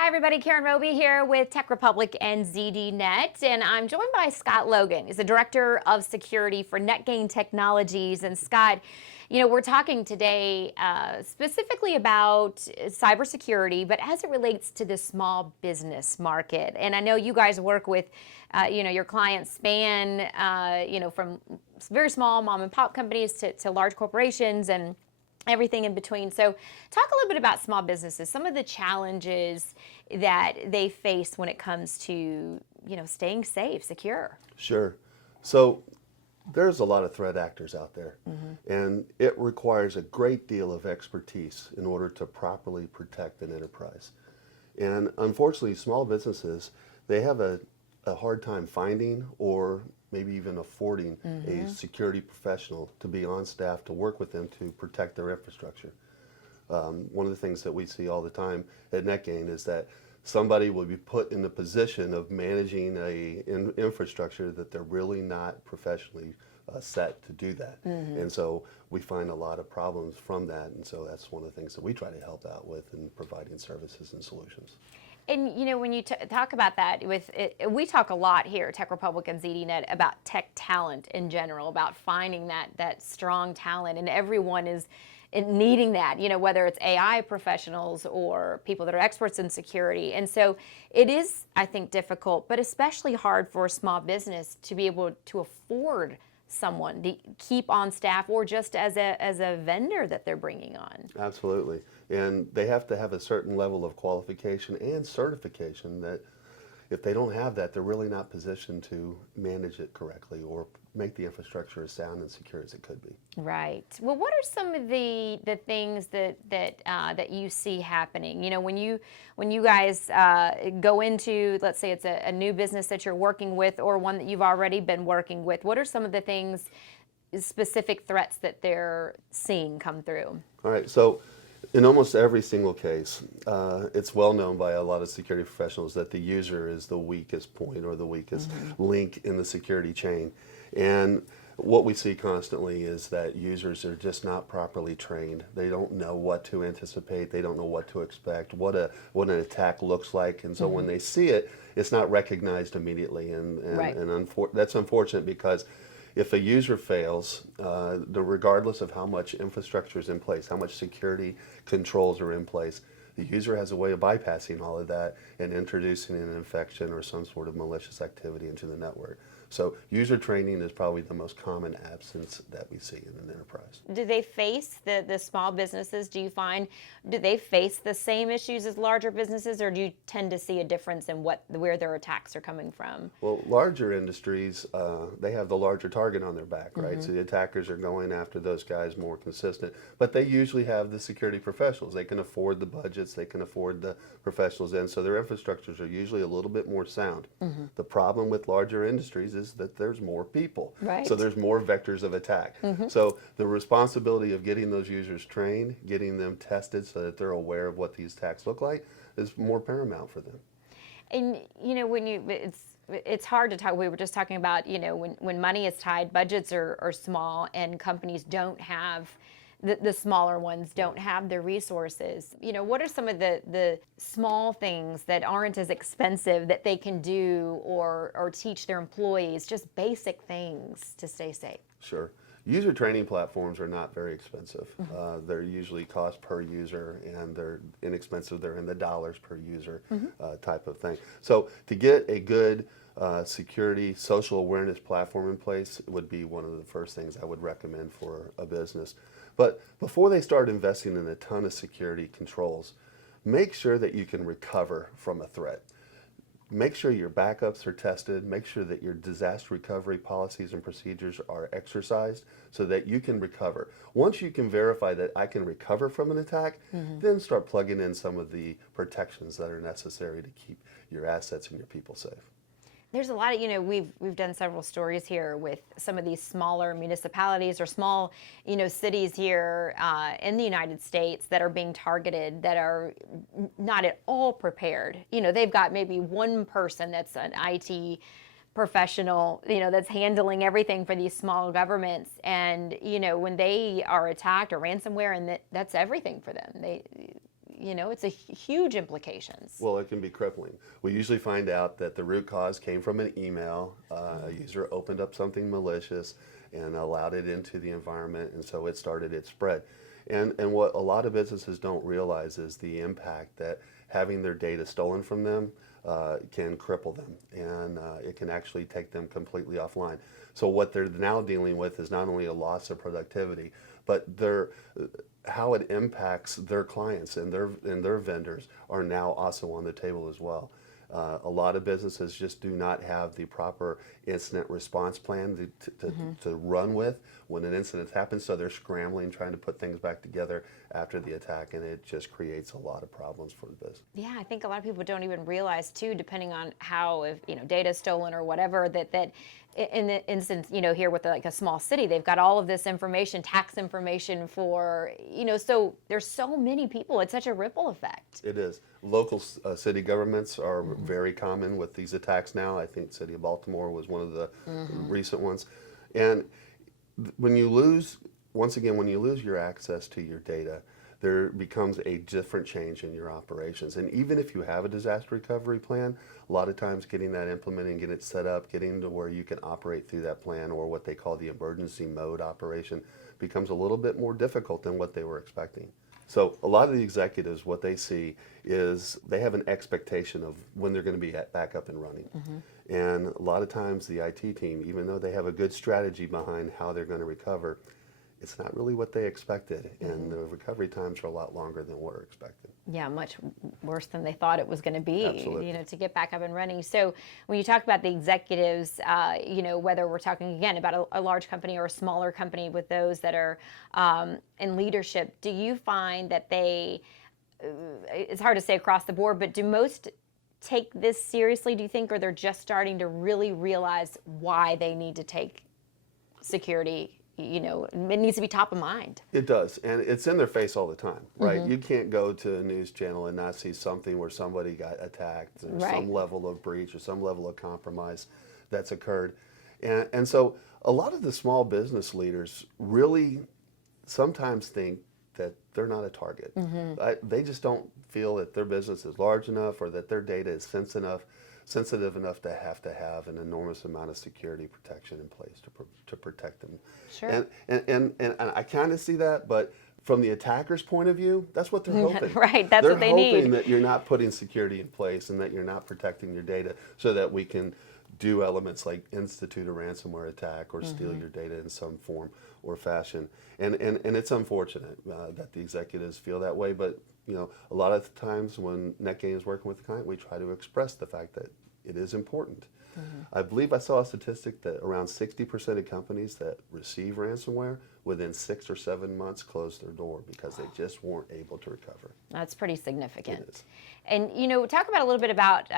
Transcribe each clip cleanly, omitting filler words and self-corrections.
Hi everybody, Karen Roby here with TechRepublic and ZDNet, and I'm joined by Scott Logan. He's the Director of Security for NetGain Technologies. And Scott, we're talking today specifically about cybersecurity, but as it relates to the small business market. And I know you guys work with, your clients span, from very small mom and pop companies to large corporations and everything in between. So talk a little bit about small businesses, some of the challenges that they face when it comes to, staying safe, secure. Sure. So there's a lot of threat actors out there, and it requires a great deal of expertise in order to properly protect an enterprise. And unfortunately, small businesses, they have a hard time finding or maybe even affording a security professional to be on staff to work with them to protect their infrastructure. One of the things that we see all the time at NetGain is that somebody will be put in the position of managing infrastructure that they're really not professionally set to do that. And so we find a lot of problems from that, and so that's one of the things that we try to help out with in providing services and solutions. And when you talk about that, we talk a lot here, TechRepublic and ZDNet, about tech talent in general, about finding that strong talent, and everyone is needing that. Whether it's AI professionals or people that are experts in security, and so it is, I think, difficult, but especially hard for a small business to be able to afford someone to keep on staff, or just as a vendor that they're bringing on. Absolutely. And they have to have a certain level of qualification and certification that if they don't have that, they're really not positioned to manage it correctly or make the infrastructure as sound and secure as it could be. Right. Well, what are some of the things that you see happening? When you guys go into, let's say it's a new business that you're working with, or one that you've already been working with, what are some of the things, specific threats that they're seeing come through? All right. So in almost every single case, it's well known by a lot of security professionals that the user is the weakest point or the weakest link in the security chain. And what we see constantly is that users are just not properly trained. They don't know what to anticipate. They don't know what to expect, what an attack looks like. And so when they see it, it's not recognized immediately. And that's unfortunate, because if a user fails, regardless of how much infrastructure is in place, how much security controls are in place, the user has a way of bypassing all of that and introducing an infection or some sort of malicious activity into the network. So user training is probably the most common absence that we see in an enterprise. Do they face the small businesses? Do they face the same issues as larger businesses, or do you tend to see a difference in where their attacks are coming from? Well, larger industries, they have the larger target on their back, right? So the attackers are going after those guys more consistent, but they usually have the security professionals. They can afford the budgets, they can afford the professionals, and so their infrastructures are usually a little bit more sound. The problem with larger industries is that there's more people. Right. So there's more vectors of attack. So the responsibility of getting those users trained, getting them tested so that they're aware of what these attacks look like, is more paramount for them. And it's hard to talk. We were just talking about, when money is tied, budgets are small, and companies don't have, the smaller ones don't have the resources. What are some of the small things that aren't as expensive that they can do or teach their employees, just basic things to stay safe? Sure. User training platforms are not very expensive. They're usually cost per user, and they're inexpensive. They're in the dollars per user type of thing. So to get a good security social awareness platform in place would be one of the first things I would recommend for a business. But before they start investing in a ton of security controls, make sure that you can recover from a threat. Make sure your backups are tested. Make sure that your disaster recovery policies and procedures are exercised so that you can recover. Once you can verify that I can recover from an attack, then start plugging in some of the protections that are necessary to keep your assets and your people safe. There's a lot of, we've done several stories here with some of these smaller municipalities or small, cities here in the United States that are being targeted, that are not at all prepared. They've got maybe one person that's an IT professional, that's handling everything for these small governments. And, when they are attacked, or ransomware, and that's everything for them. it's a huge implications. Well, it can be crippling. We usually find out that the root cause came from an email. A user opened up something malicious and allowed it into the environment, and so it started its spread. And what a lot of businesses don't realize is the impact that having their data stolen from them can cripple them, and it can actually take them completely offline. So what they're now dealing with is not only a loss of productivity, but how it impacts their clients and their vendors are now also on the table as well. A lot of businesses just do not have the proper incident response plan to run with when an incident happens, so they're scrambling, trying to put things back together after the attack, and it just creates a lot of problems for the business. Yeah, I think a lot of people don't even realize too, depending on how, if data is stolen or whatever, that in the instance, here with like a small city, they've got all of this information, tax information for, so there's so many people. It's such a ripple effect. It is. Local city governments are very common with these attacks now. I think City of Baltimore was one of the recent ones. And when you lose, once again, when you lose your access to your data, there becomes a different change in your operations. And even if you have a disaster recovery plan, a lot of times getting that implemented and getting it set up, getting to where you can operate through that plan, or what they call the emergency mode operation, becomes a little bit more difficult than what they were expecting. So a lot of the executives, what they see is they have an expectation of when they're going to be back up and running. And a lot of times the IT team, even though they have a good strategy behind how they're going to recover, it's not really what they expected, and the recovery times are a lot longer than what we're expecting. Yeah, much worse than they thought it was going to be, Absolutely. to get back up and running. So when you talk about the executives, whether we're talking again about a large company or a smaller company, with those that are in leadership, do you find that it's hard to say across the board, but do most take this seriously, do you think, or they're just starting to really realize why they need to take security? It needs to be top of mind. It does, and it's in their face all the time, right? You can't go to a news channel and not see something where somebody got attacked, or some level of breach, or some level of compromise that's occurred. And so a lot of the small business leaders really sometimes think that they're not a target. They just don't feel that their business is large enough, or that their data is sensitive enough to have an enormous amount of security protection in place to protect them. Sure. And I kind of see that, but from the attacker's point of view, that's what they're hoping. Right, that's what they They're need. hoping that you're not putting security in place, and that you're not protecting your data, so that we can do elements like institute a ransomware attack, or steal your data in some form or fashion. And it's unfortunate that the executives feel that way, but a lot of times when NetGain is working with the client, we try to express the fact that it is important. I believe I saw a statistic that around 60% of companies that receive ransomware within 6 or 7 months close their door because they just weren't able to recover. That's pretty significant. It is. And, talk about a little bit about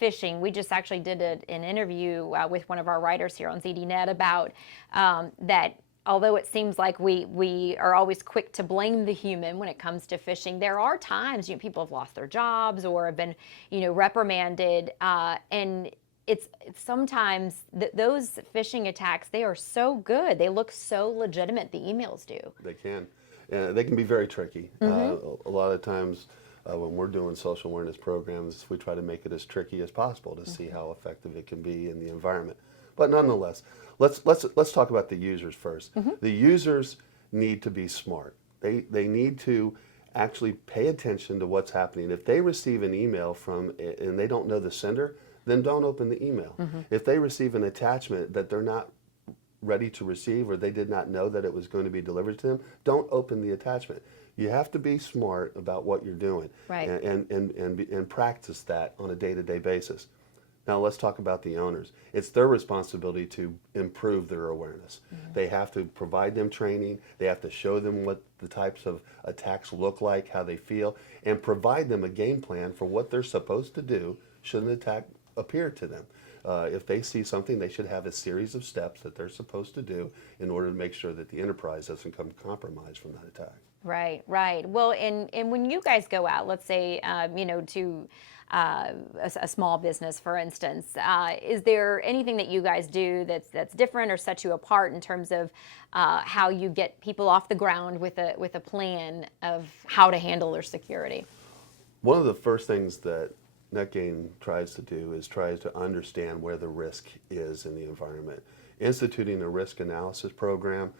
phishing. We just actually did an interview with one of our writers here on ZDNet about that. Although it seems like we are always quick to blame the human when it comes to phishing, there are times people have lost their jobs or have been reprimanded, and it's sometimes those phishing attacks, they are so good, they look so legitimate. The emails do. They can. They can be very tricky. A lot of times when we're doing social awareness programs, we try to make it as tricky as possible to see how effective it can be in the environment. But nonetheless, let's talk about the users first. The users need to be smart. They need to actually pay attention to what's happening. If they receive an email and they don't know the sender, then don't open the email. If they receive an attachment that they're not ready to receive, or they did not know that it was going to be delivered to them, don't open the attachment. You have to be smart about what you're doing, right, and practice that on a day-to-day basis. Now let's talk about the owners. It's their responsibility to improve their awareness. They have to provide them training. They have to show them what the types of attacks look like, how they feel, and provide them a game plan for what they're supposed to do should an attack appear to them. If they see something, they should have a series of steps that they're supposed to do in order to make sure that the enterprise doesn't come compromised from that attack. Right, right. Well, and when you guys go out, let's say, to a small business, for instance, is there anything that you guys do that's different or sets you apart in terms of how you get people off the ground with a plan of how to handle their security? One of the first things that NetGain tries to do is tries to understand where the risk is in the environment. Instituting a risk analysis program,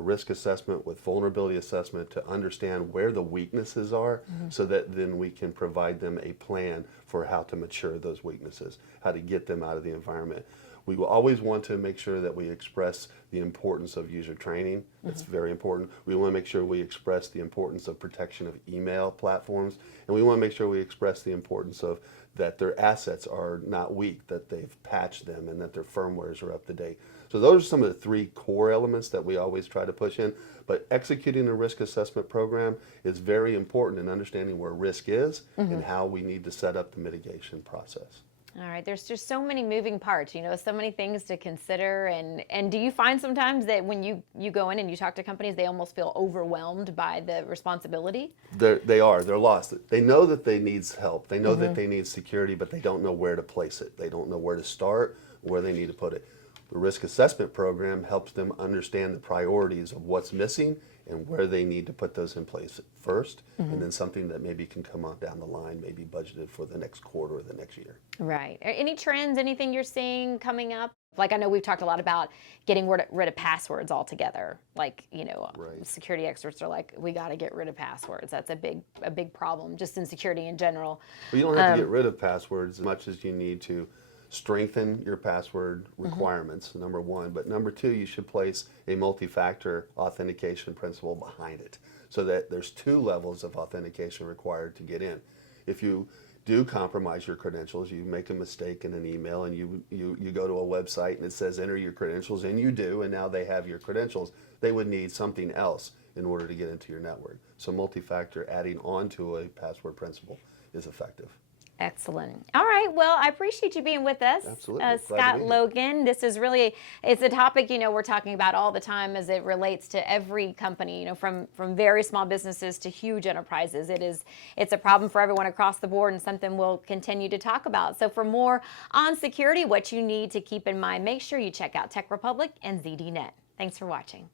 risk assessment with vulnerability assessment to understand where the weaknesses are, so that then we can provide them a plan for how to mature those weaknesses, how to get them out of the environment. We will always want to make sure that we express the importance of user training. It's very important. We want to make sure we express the importance of protection of email platforms, and we want to make sure we express the importance of that their assets are not weak, that they've patched them, and that their firmwares are up to date. So those are some of the three core elements that we always try to push in. But executing a risk assessment program is very important in understanding where risk is and how we need to set up the mitigation process. All right, there's just so many moving parts, so many things to consider. And do you find sometimes that when you go in and you talk to companies, they almost feel overwhelmed by the responsibility? They're lost. They know that they need help. They know that they need security, but they don't know where to place it. They don't know where to start, where they need to put it. The risk assessment program helps them understand the priorities of what's missing and where they need to put those in place first, and then something that maybe can come on down the line, maybe budgeted for the next quarter or the next year. Right. Any trends, anything you're seeing coming up? Like, I know we've talked a lot about getting rid of passwords altogether. Like, Right. security experts are like, we got to get rid of passwords. That's a big problem just in security in general. But you don't have to get rid of passwords as much as you need to strengthen your password requirements, number one. But number two, you should place a multi-factor authentication principle behind it, so that there's two levels of authentication required to get in. If you do compromise your credentials, you make a mistake in an email and you go to a website and it says enter your credentials, and you do, and now they have your credentials, they would need something else in order to get into your network. So multi-factor adding on to a password principle is effective. Excellent. All right. Well, I appreciate you being with us. Absolutely. Glad to Scott be here. Logan. This is really, it's a topic, we're talking about all the time as it relates to every company, from very small businesses to huge enterprises. It's a problem for everyone across the board and something we'll continue to talk about. So for more on security, what you need to keep in mind, make sure you check out TechRepublic and ZDNet. Thanks for watching.